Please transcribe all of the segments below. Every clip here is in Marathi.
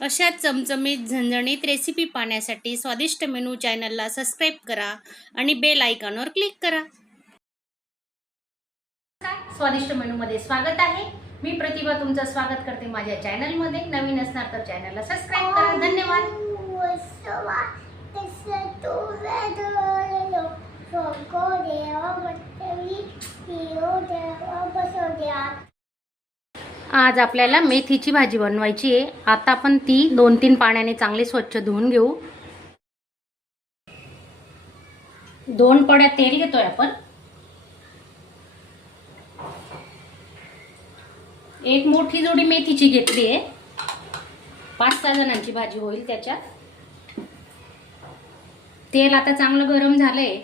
अशा चमचमीत झणझणीत रेसिपी पाहण्यासाठी स्वादिष्ट मेनू चॅनलला सबस्क्राईब करा आणि बेल आयकॉनवर क्लिक करा. स्वादिष्ट मेनूमध्ये स्वागत आहे. मी प्रतिभा तुमचं स्वागत करते माझ्या चॅनलमध्ये नवीन असणार तर चॅनलला सबस्क्राईब करा. धन्यवाद. आज आपल्याला मेथीची भाजी बनवायची आहे. आता आपण ती दोन तीन पाण्याने चांगली स्वच्छ धुवून घेऊ. दोन पड्या तेल घेतोय आपण. एक मोठी जोडी मेथीची घेतली आहे. पाच सहा जणांची भाजी होईल त्याच्यात. तेल आता चांगलं गरम झालंय.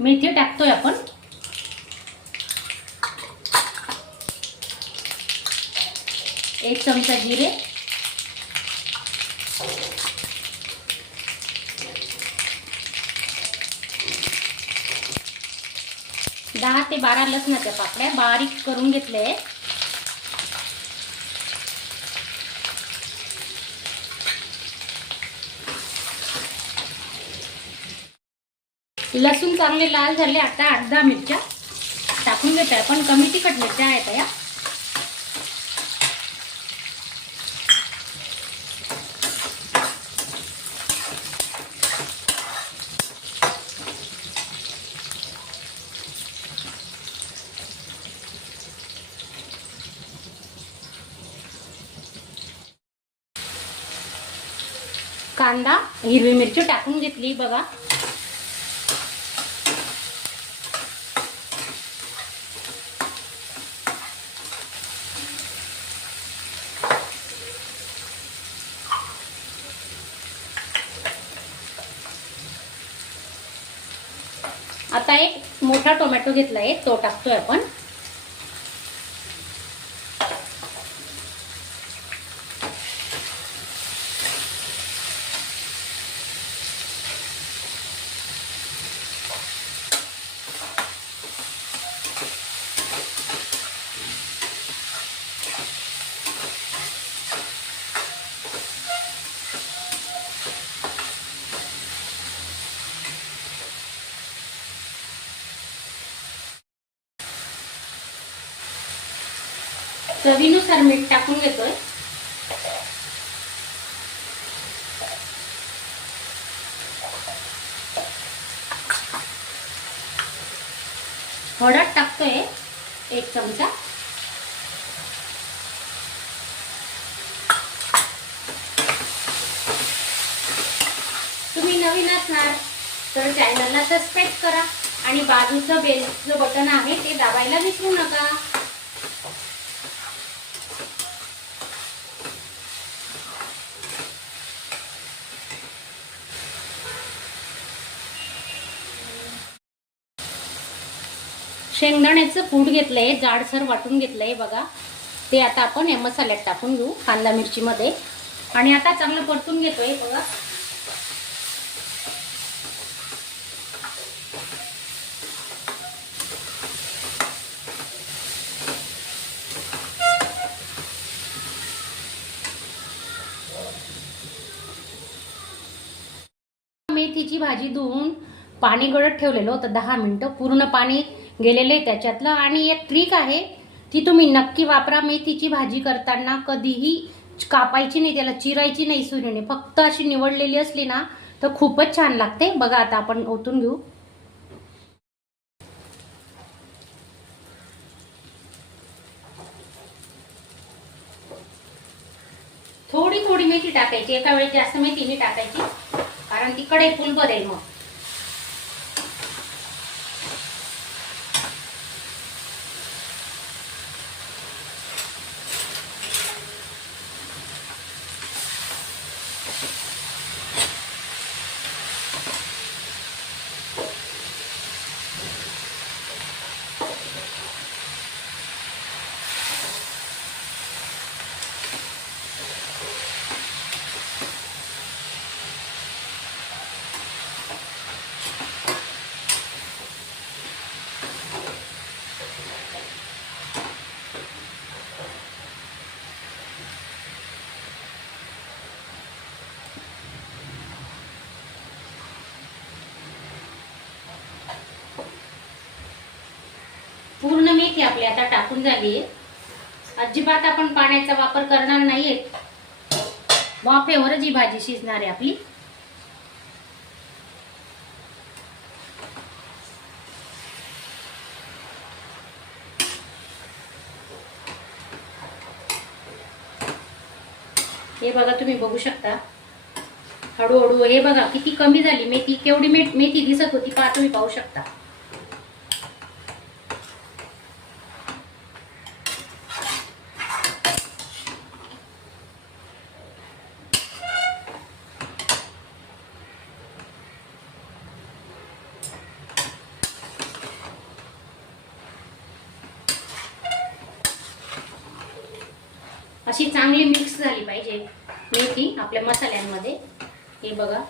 मेथी टाकतोय आपण. एक चमचा जिरे. दहा ते बारा लसणाच्या पाकड्या बारीक करून घेतले लसूण चांगले लाल झाले आता आठ दहा मिरच्या टाकून घेतोय पण कमी तिखट मिरच्या आहेत या. कांदा हिरवी मिरची टाकून घेतली बघा आता एक मोठा टोमॅटो आहे तो टाकतोय आपण. चवीनुसार मीठ टाकून घेतोय. हळद टाकतोय एक चमचा. तुम्ही नवीन असणार तर चॅनलला सबस्क्राईब करा आणि बाजूचं बेलचं बटन आहे ते दाबायला विसरू नका. शेंगदाण्याचं कूट घेतलंय जाडसर वाटून घेतलंय बघा. ते आता आपण या मसाल्यात टाकून घेऊ कांदा मिरचीमध्ये. आणि आता चांगलं परतून घेतोय बघा. मेथीची भाजी धुवून पाणी गळत ठेवलेलं होतं दहा मिनटं. पूर्ण पाणी गेलेलं आहे त्याच्यातलं. आणि एक ट्रिक आहे ती तुम्ही नक्की वापरा. मेथीची भाजी करताना कधीही कापायची नाही त्याला चिरायची नाही सुरीने फक्त अशी निवडलेली असली ना तर खूपच छान लागते. बघा आता आपण ओतून घेऊ. थोडी थोडी मेथी टाकायची. एका वेळेस जास्त मेथी नाही टाकायची. कारण ती कडे फुल मग. आपली आता टाकून झाली अजिबात आपण पाण्याचा वापर करणार नाहीये. वाफेवरच ही भाजी शिजणार आहे आपली. हे बघा तुम्ही बघू शकता. हळूहळू हे बघा किती कमी झाली मेथी. केवढी मेथी दिसत होती पहा तुम्ही पाहू शकता. अशी चांगली मिक्स झाली पाहिजे मेथी आपल्या मसाल्यांमध्ये. हे बघा.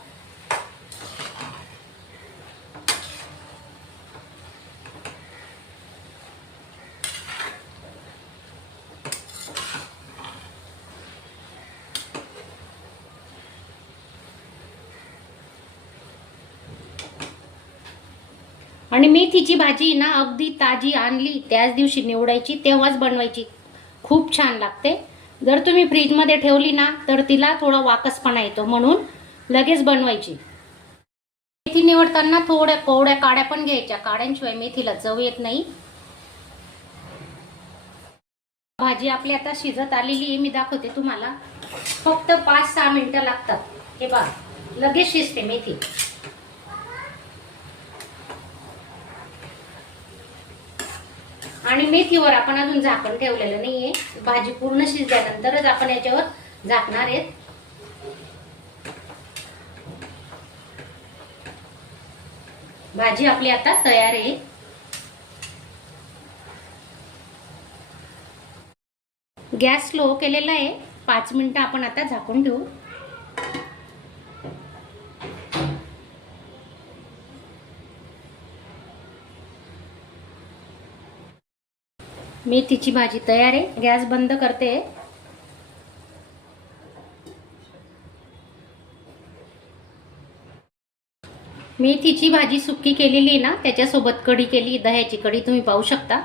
आणि मेथीची भाजी ना अगदी ताजी आणली त्याच दिवशी निवडायची तेव्हाच बनवायची. खूप छान लागते. जर तुम्ही फ्रीजमध्ये ठेवली ना तर तिला थोडा वाकसपणा येतो. म्हणून लगेच बनवायची. मेथी निवडताना थोड्या कोवड्या काड्या पण घ्यायच्या. काड्यांशिवाय मेथीला चव येत नाही. भाजी आपली आता शिजत आलेली आहे. मी दाखवते तुम्हाला. फक्त पाच सहा मिनिटं लागतात. हे बघा. लगेच शिजते मेथी. आणि मेथीवर आपण अजून झाकण ठेवलेलं नाहीये. भाजी पूर्ण शिजल्यानंतरच आपण याच्यावर झाकणार आहेत. भाजी आपली आता तयार आहे. गॅस स्लो केलेला आहे. पाच मिनिटं आपण आता झाकून ठेवू. मेथीची भाजी तयार आहे. गॅस बंद करते. मेथीची भाजी सुकी केलेली आहे ना त्याच्यासोबत कढी केली. दह्याची कढी तुम्ही पाहू शकता.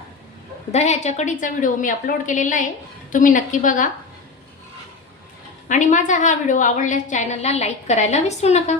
दह्याच्या कढीचा व्हिडिओ मी अपलोड केलेला आहे. तुम्ही नक्की बघा. आणि माझा हा व्हिडिओ आवडल्यास चॅनलला लाईक करायला विसरू नका.